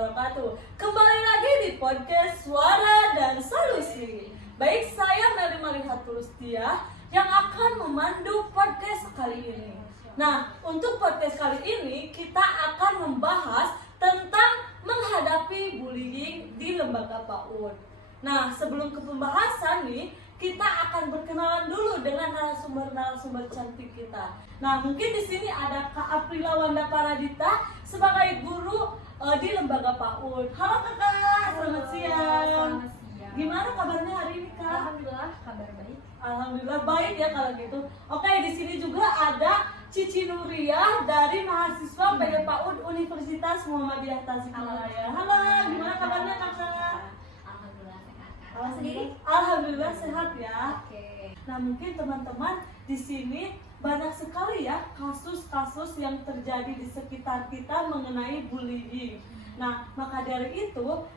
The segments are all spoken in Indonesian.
wabarakatuh. Kembali lagi di podcast Suara dan Solusi. Baik, saya Meli Malihat Tulustia yang akan memandu podcast kali ini. Nah, untuk podcast kali ini kita akan membahas tentang menghadapi bullying di lembaga PAUD. Nah, sebelum ke pembahasan nih, kita akan berkenalan dulu dengan narasumber cantik kita. Nah, mungkin di sini ada Kak Aprila Wanda Paradita sebagai guru di lembaga PAUD. Halo Kakak, selamat siang. Selamat siang. Gimana kabarnya hari ini, Kak? Alhamdulillah, kabar baik. Alhamdulillah baik ya kalau gitu. Oke, di sini juga ada Cici Nuria dari mahasiswa PG PAUD Universitas Muhammadiyah Tasikmalaya. Halo, gimana kabarnya Kakak? Alhamdulillah sehat. Kakak sendiri? Alhamdulillah sehat ya. Oke. Nah, mungkin teman-teman di sini banyak sekali ya kasus-kasus yang terjadi di sekitar kita mengenai bullying. Nah, maka dari itu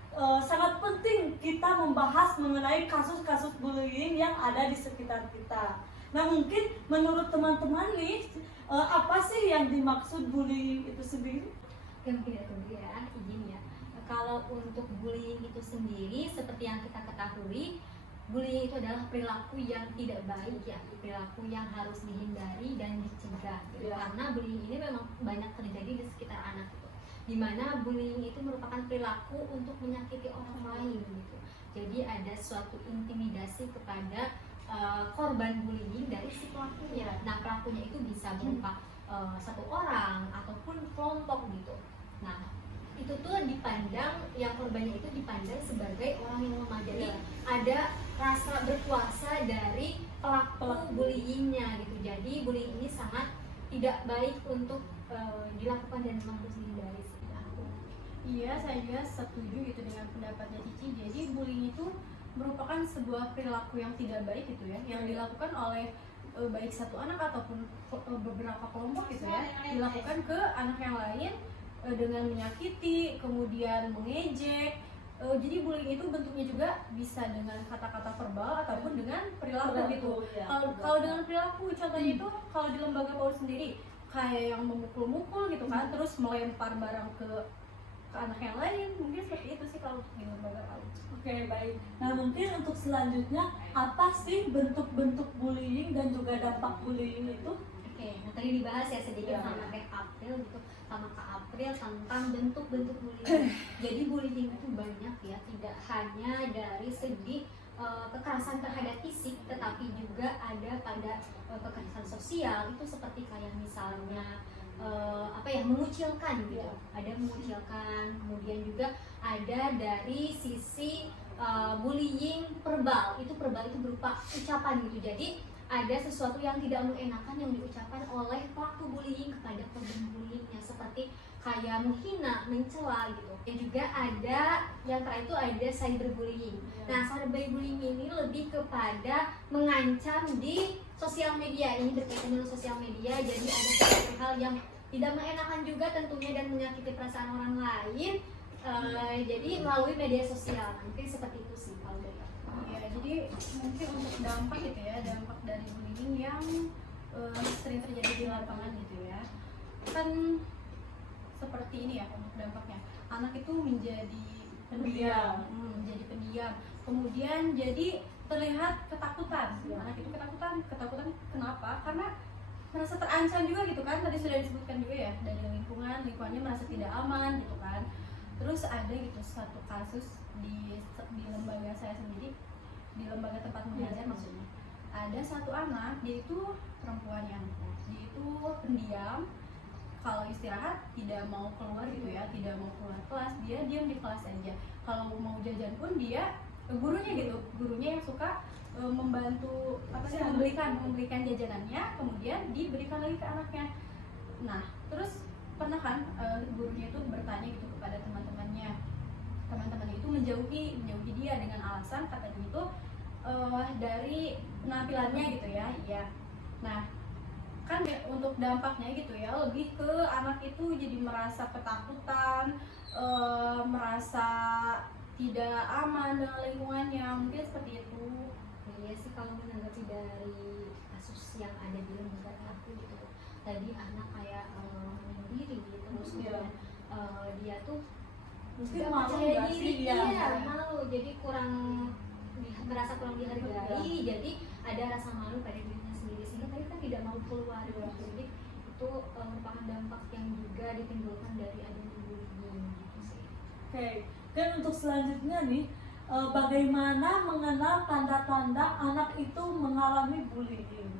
sangat penting kita membahas mengenai kasus-kasus bullying yang ada di sekitar kita. Nah, mungkin menurut teman-teman nih, apa sih yang dimaksud bullying itu sendiri? Oke, mungkin ya tunggu ya, izin ya. Kalau untuk bullying itu sendiri, seperti yang kita ketahui, bullying itu adalah perilaku yang tidak baik ya, perilaku yang harus dihindari dan dicegah gitu. Ya. Karena bullying ini memang banyak terjadi di sekitar anak gitu. Dimana bullying itu merupakan perilaku untuk menyakiti orang lain gitu. Jadi ada suatu intimidasi kepada korban bullying dari si pelakunya. Nah, pelakunya itu bisa berupa satu orang ataupun kelompok gitu. Nah, itu tuh dipandang, yang korbannya itu dipandang sebagai orang yang lemah. Jadi ada rasa berkuasa dari pelaku bullyingnya gitu. Jadi bullying ini sangat tidak baik untuk dilakukan dan memang harus dihindari sih. Iya, saya juga setuju gitu dengan pendapatnya Cici. Jadi bullying itu merupakan sebuah perilaku yang tidak baik gitu ya, yang dilakukan oleh baik satu anak ataupun beberapa kelompok gitu ya, dilakukan ke anak yang lain dengan menyakiti, kemudian mengejek. Jadi bullying itu bentuknya juga bisa dengan kata-kata verbal ataupun dengan perilaku gitu. Ya. Kalau dengan perilaku, contohnya itu kalau di lembaga PAUD sendiri kayak yang memukul-mukul gitu kan, terus melempar barang ke anak yang lain, mungkin seperti itu sih kalau di lembaga PAUD. Oke, baik. Nah, mungkin untuk selanjutnya apa sih bentuk-bentuk bullying dan juga dampak bullying itu? Oke, nah tadi dibahas ya sedikit Ya. sama Kak April gitu, sama Kak April tentang bentuk-bentuk bullying. Jadi bullying itu banyak ya, tidak hanya dari segi kekerasan terhadap fisik, tetapi juga ada pada kekerasan sosial. Itu seperti kayak misalnya mengucilkan gitu. Ada mengucilkan, kemudian juga ada dari sisi bullying verbal. Verbal itu berupa ucapan gitu. Jadi ada sesuatu yang tidak mengenakan yang diucapkan oleh pelaku bullying kepada korban bullyingnya, seperti kayak menghina, mencela gitu. Dan juga ada yang terakhir itu ada cyberbullying. Nah, cyberbullying ini lebih kepada mengancam di sosial media. Ini berkaitan dengan sosial media, jadi ada sesuatu hal yang tidak mengenakan juga tentunya dan menyakiti perasaan orang lain. Jadi melalui media sosial. Mungkin seperti itu sih kalau dari aku. Iya, jadi mungkin untuk dampak gitu ya, dampak dari bullying yang sering terjadi di lapangan gitu ya, kan seperti ini ya untuk dampaknya. Anak itu menjadi pendiam, menjadi pendiam, kemudian jadi terlihat ketakutan. Anak itu ketakutan kenapa? Karena merasa terancam juga gitu kan, tadi sudah disebutkan juga ya, dari lingkungannya merasa tidak aman gitu kan. Terus ada gitu satu kasus di lembaga saya sendiri, di lembaga tempat mengajar maksudnya, ada satu anak, dia itu perempuan yang dia itu pendiam. Kalau istirahat tidak mau keluar gitu ya, tidak mau keluar kelas, dia diam di kelas aja. Kalau mau jajan pun dia gurunya yang suka membantu memberikan jajanannya, kemudian diberikan lagi ke anaknya. Nah, terus pernah kan gurunya itu bertanya gitu kepada teman-temannya itu menjauhi dia dengan alasan katanya itu dari penampilannya gitu ya. Iya. Nah, kan untuk dampaknya gitu ya, lebih ke anak itu jadi merasa ketakutan, merasa tidak aman dengan lingkungannya, mungkin seperti itu. Iya sih, kalau menanggapi dari kasus yang ada di lembaga aku gitu, tadi anak kayak menyendiri terus kemudian dia tuh Mungkin nggak malu percaya nggak diri, sih? iya malu, jadi kurang merasa kurang dihargai, Iya. jadi ada rasa malu pada dirinya sendiri sehingga tadi kan tidak mau keluar gitu. Jadi itu merupakan dampak yang juga ditimbulkan dari adanya bullying gitu sih. Oke, dan untuk selanjutnya nih, bagaimana mengenal tanda-tanda anak itu mengalami bullying?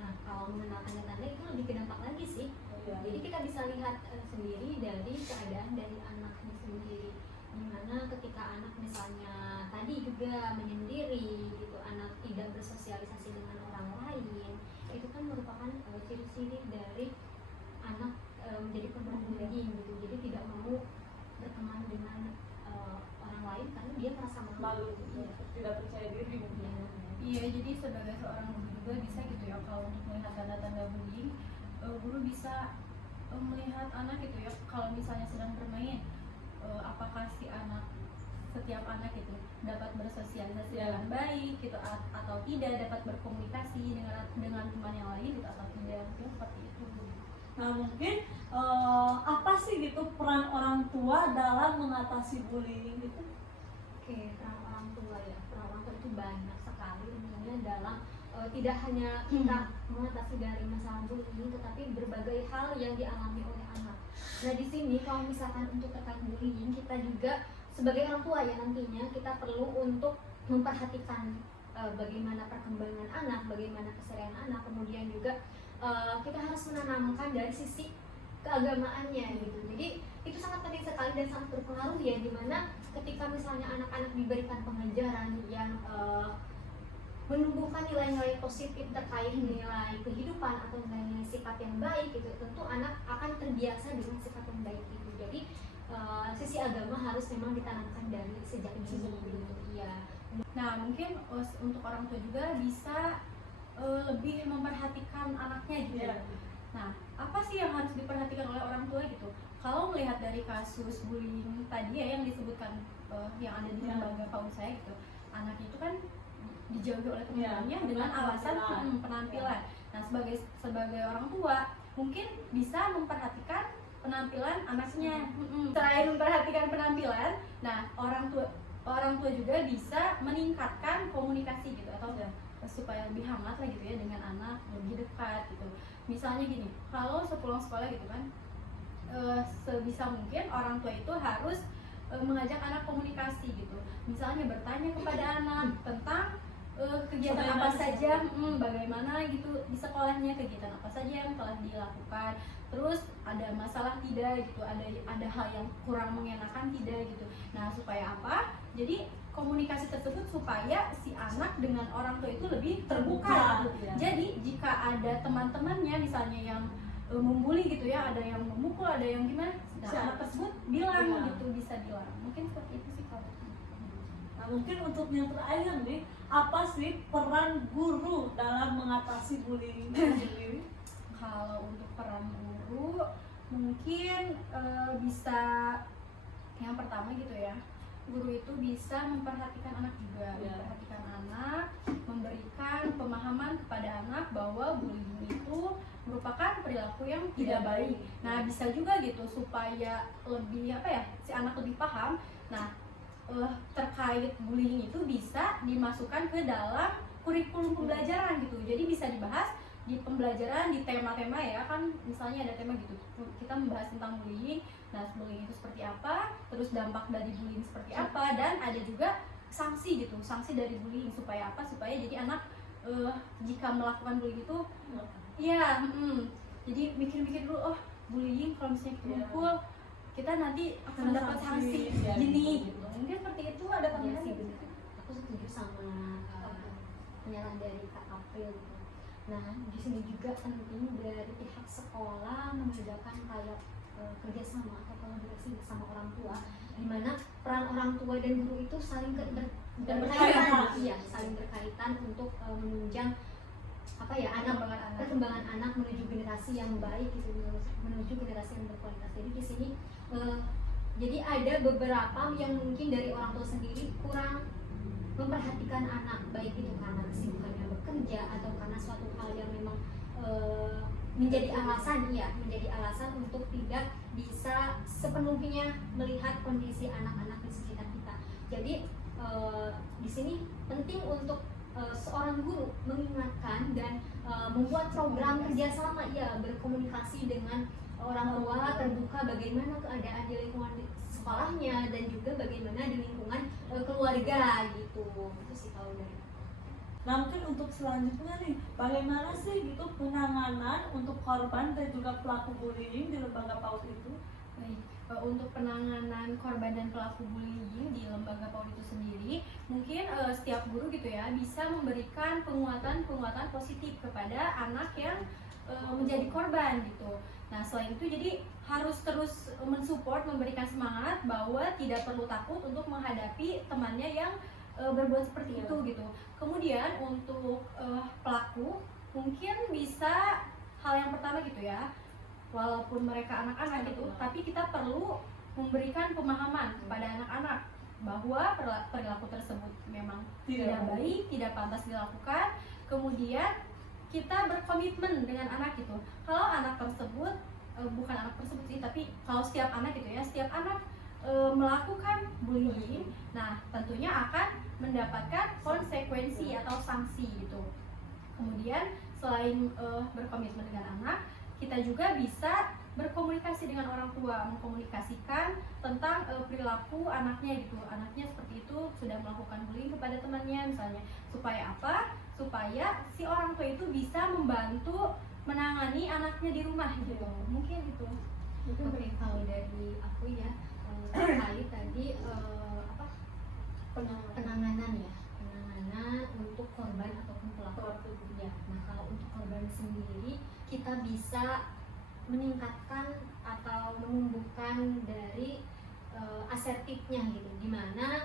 Nah, kalau mengenal tanda-tanda itu lebih ke dampak lagi sih. Iya. Jadi kita bisa lihat sendiri dari keadaan dari anaknya sendiri. Dimana ketika anak misalnya tadi juga menyendiri gitu, anak tidak bersosialisasi dengan orang lain, itu kan merupakan ciri-ciri dari anak menjadi korban bullying gitu. Jadi tidak mau berteman dengan orang lain karena dia merasa Malu, gitu. tidak percaya diri mungkin. Iya, jadi sebagai seorang guru juga bisa gitu ya, kalau untuk melihat tanda-tanda bullying, guru bisa melihat anak gitu ya, kalau misalnya sedang bermain, apakah si anak, setiap anak itu dapat bersosialisasi dengan baik gitu atau tidak, dapat berkomunikasi dengan teman yang lain gitu atau tidak, mungkin seperti itu. Nah mungkin apa sih gitu peran orang tua dalam mengatasi bullying itu? Oke, peran orang tua ya, peran orang tua itu banyak sekali tentunya dalam tidak hanya kita mengatasi dari masalah bullying, tetapi berbagai hal yang dialami oleh anak. Nah di sini kalau misalkan untuk terkait bullying, kita juga sebagai orang tua ya nantinya kita perlu untuk memperhatikan bagaimana perkembangan anak, bagaimana keseharian anak, kemudian juga kita harus menanamkan dari sisi keagamaannya gitu. Jadi itu sangat penting sekali dan sangat berpengaruh ya, dimana ketika misalnya anak-anak diberikan pengajaran yang menumbuhkan nilai-nilai positif terkait nilai kehidupan atau nilai sikap yang baik gitu, tentu anak akan terbiasa dengan sikap yang baik itu. Jadi sisi agama harus memang ditanamkan dari sejak dini gitu. Iya. Nah, mungkin untuk orang tua juga bisa lebih memperhatikan anaknya gitu. Iya. Nah, apa sih yang harus diperhatikan oleh orang tua gitu? Kalau melihat dari kasus bullying tadi ya yang disebutkan yang ada di lembaga PAUD saya gitu, anak itu kan dijauhi oleh teman-temannya dengan alasan penampilan. Nah, sebagai orang tua mungkin bisa memperhatikan penampilan anaknya. Selain memperhatikan penampilan, nah orang tua juga bisa meningkatkan komunikasi gitu, atau supaya lebih hangat lah gitu ya dengan anak, lebih dekat gitu. Misalnya gini, kalau sepulang sekolah gitu kan, sebisa mungkin orang tua itu harus mengajak anak komunikasi gitu. Misalnya bertanya kepada anak tentang kegiatan apa saja, bagaimana gitu di sekolahnya, kegiatan apa saja yang telah dilakukan, terus ada masalah tidak gitu, ada hal yang kurang mengenakan tidak gitu. Nah, supaya apa? Jadi komunikasi tersebut supaya si anak dengan orang tua itu lebih terbuka gitu. Ya. Jadi jika ada teman-temannya misalnya yang membuli gitu ya, ada yang memukul, ada yang gimana, nah, anak tersebut bilang gitu, bisa bilang. Mungkin seperti itu sih kalau. Nah mungkin untuk yang terakhir nih, apa sih peran guru dalam mengatasi bullying itu sendiri? Kalau untuk peran guru mungkin bisa, yang pertama gitu ya, guru itu bisa memperhatikan anak juga, memperhatikan anak, memberikan pemahaman kepada anak bahwa bullying itu merupakan perilaku yang tidak baik. Nah, bisa juga gitu supaya lebih apa ya, si anak lebih paham. Nah, terkait bullying itu bisa dimasukkan ke dalam kurikulum pembelajaran gitu. Jadi bisa dibahas di pembelajaran, di tema-tema ya kan, misalnya ada tema gitu, kita membahas tentang bullying. Nah, bullying itu seperti apa, terus dampak dari bullying seperti apa, dan ada juga sanksi gitu, sanksi dari bullying supaya apa, supaya jadi anak jika melakukan bullying itu ya jadi mikir-mikir dulu, oh bullying kalau misalnya kita mukul kita nanti akan dapat sanksi gini gitu. Mungkin seperti itu, ada Iya tambahan sih, gitu. benar. Aku setuju sama pernyataan dari Kak April gitu. Nah, di sini juga penting dari pihak sekolah mengadakan kayak kerjasama atau kolaborasi bersama orang tua, di mana peran orang tua dan guru itu saling berkaitan, iya, saling berkaitan untuk menunjang apa ya, perkembangan anak menuju generasi yang baik gitu, menuju generasi yang berkualitas. Jadi di sini jadi ada beberapa yang mungkin dari orang tua sendiri kurang memperhatikan anak, baik itu karena kesibukannya bekerja atau karena suatu hal yang memang menjadi alasan untuk tidak bisa sepenuhnya melihat kondisi anak-anak di sekitar kita. Jadi di sini penting untuk seorang guru mengingatkan dan membuat program kerjasama, ya, berkomunikasi dengan orang tua, terbuka bagaimana keadaan di lingkungan sekolahnya dan juga bagaimana di lingkungan keluarga gitu. Itu sih kalau dari aku. Nah, mungkin untuk selanjutnya nih, bagaimana sih gitu penanganan untuk korban dan juga pelaku bullying di lembaga PAUD itu? Baik, untuk penanganan korban dan pelaku bullying di lembaga PAUD itu sendiri, mungkin setiap guru gitu ya bisa memberikan penguatan positif kepada anak yang menjadi korban gitu. Nah, selain itu jadi harus terus mensupport, memberikan semangat bahwa tidak perlu takut untuk menghadapi temannya yang berbuat seperti itu gitu. Kemudian untuk pelaku mungkin bisa hal yang pertama gitu ya, walaupun mereka anak-anak gitu, tapi kita perlu memberikan pemahaman kepada anak-anak bahwa perilaku tersebut memang tidak baik, tidak pantas dilakukan. Kemudian kita berkomitmen dengan anak gitu. Kalau anak tersebut bukan anak tersebut sih, tapi kalau setiap anak gitu ya, setiap anak melakukan bullying, nah tentunya akan mendapatkan konsekuensi atau sanksi gitu. Kemudian selain berkomitmen dengan anak, kita juga bisa berkomunikasi dengan orang tua, mengkomunikasikan tentang perilaku anaknya gitu. Anaknya seperti itu sudah melakukan bullying kepada temannya misalnya. Supaya apa? Supaya si orang tua itu bisa membantu menangani anaknya di rumah gitu. Mungkin itu. Oke, kalau dari aku ya, terkait tadi penanganan untuk korban ataupun pelaku ya. Nah, kalau untuk korban sendiri kita bisa meningkatkan atau menumbuhkan dari asertifnya gitu, dimana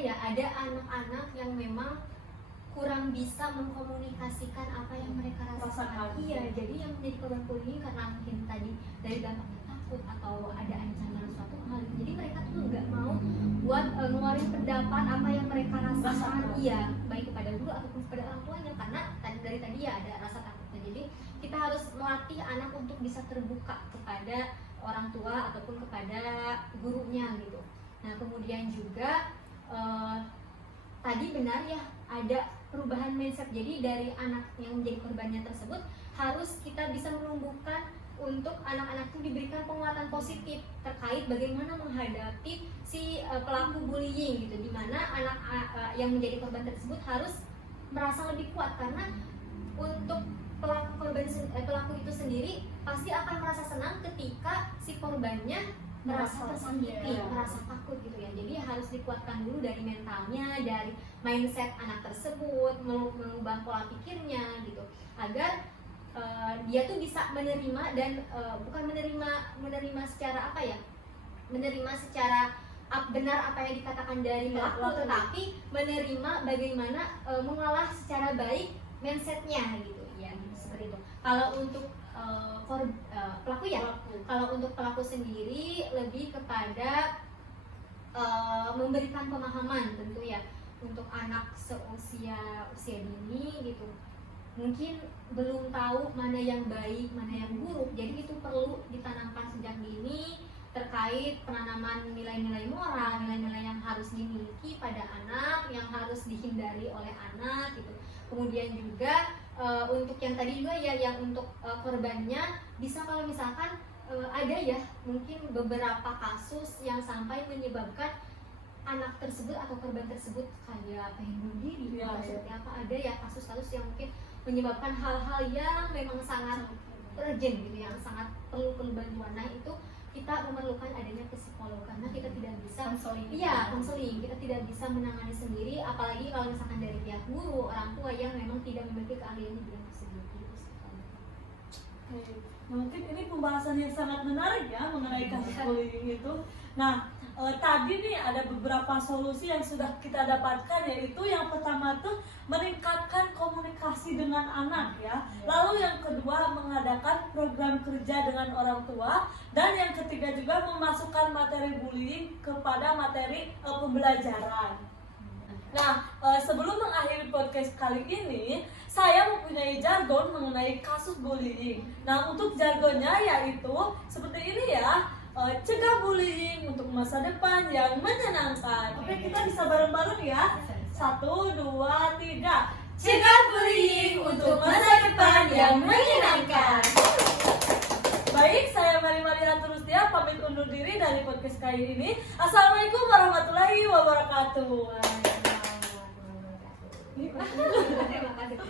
ya ada anak-anak yang memang kurang bisa mengkomunikasikan apa yang mereka rasakan. Iya, jadi yang menjadi korban bullying karena mungkin tadi dari dampak takut atau ada ancaman suatu hal, jadi mereka tuh nggak mau buat ngeluarin pendapat apa yang mereka rasakan, iya, baik kepada guru ataupun kepada orang tuanya, karena dari tadi ya ada rasa takutnya. Jadi kita harus melatih anak untuk bisa terbuka kepada orang tua ataupun kepada gurunya gitu. Nah, kemudian juga tadi benar ya, ada perubahan mindset. Jadi dari anak yang menjadi korbannya tersebut harus kita bisa menumbuhkan untuk anak-anak itu diberikan penguatan positif terkait bagaimana menghadapi si pelaku bullying gitu, dimana anak yang menjadi korban tersebut harus merasa lebih kuat, karena untuk pelaku itu sendiri pasti akan merasa senang ketika si korbannya merasa tersakiti, merasa takut gitu ya. Jadi harus dikuatkan dulu dari mentalnya, dari mindset anak tersebut, mengubah pola pikirnya gitu, agar dia tuh bisa menerima dan bukan menerima secara apa ya, menerima secara benar apa yang dikatakan dari pelaku, tetapi menerima bagaimana mengolah secara baik mindsetnya gitu ya, gitu, seperti itu. Kalau untuk pelaku ya, kalau untuk pelaku sendiri lebih kepada memberikan pemahaman tentu ya untuk anak seusia dini gitu, mungkin belum tahu mana yang baik mana yang buruk, jadi itu perlu ditanamkan sejak dini terkait penanaman nilai-nilai moral, nilai-nilai yang harus dimiliki pada anak, yang harus dihindari oleh anak gitu. Kemudian juga untuk yang tadi juga ya, yang untuk korbannya bisa kalau misalkan ada ya mungkin beberapa kasus yang sampai menyebabkan anak tersebut atau korban tersebut kayak pengen bunuh diri atau seperti apa, ada ya kasus-kasus yang mungkin menyebabkan hal-hal yang memang sangat urgent gitu, yang sangat perlu bantuan. Nah, itu kita memerlukan adanya psikolog karena kita tidak bisa konseling, kita tidak bisa menangani sendiri, apalagi kalau misalkan dari pihak guru, orang tua yang memang tidak memiliki keahlian di bidang tersebut. Nah, mungkin ini pembahasan yang sangat menarik ya mengenai kasus bullying itu. Nah, tadi nih ada beberapa solusi yang sudah kita dapatkan, yaitu yang pertama tuh meningkatkan komunikasi dengan anak ya. Lalu yang kedua mengadakan program kerja dengan orang tua, dan yang ketiga juga memasukkan materi bullying kepada materi pembelajaran. Nah, sebelum mengakhiri podcast kali ini, saya mempunyai jargon mengenai kasus bullying. Nah, untuk jargonnya yaitu seperti ini ya. Cegah bullying untuk masa depan yang menyenangkan. Oke, kita bisa bareng-bareng ya. 1, 2, 3. Cegah bullying untuk masa depan yang menyenangkan. Baik, saya Mari Haturustia pamit undur diri dari podcast kali ini. Assalamualaikum warahmatullahi wabarakatuh. Terima kasih.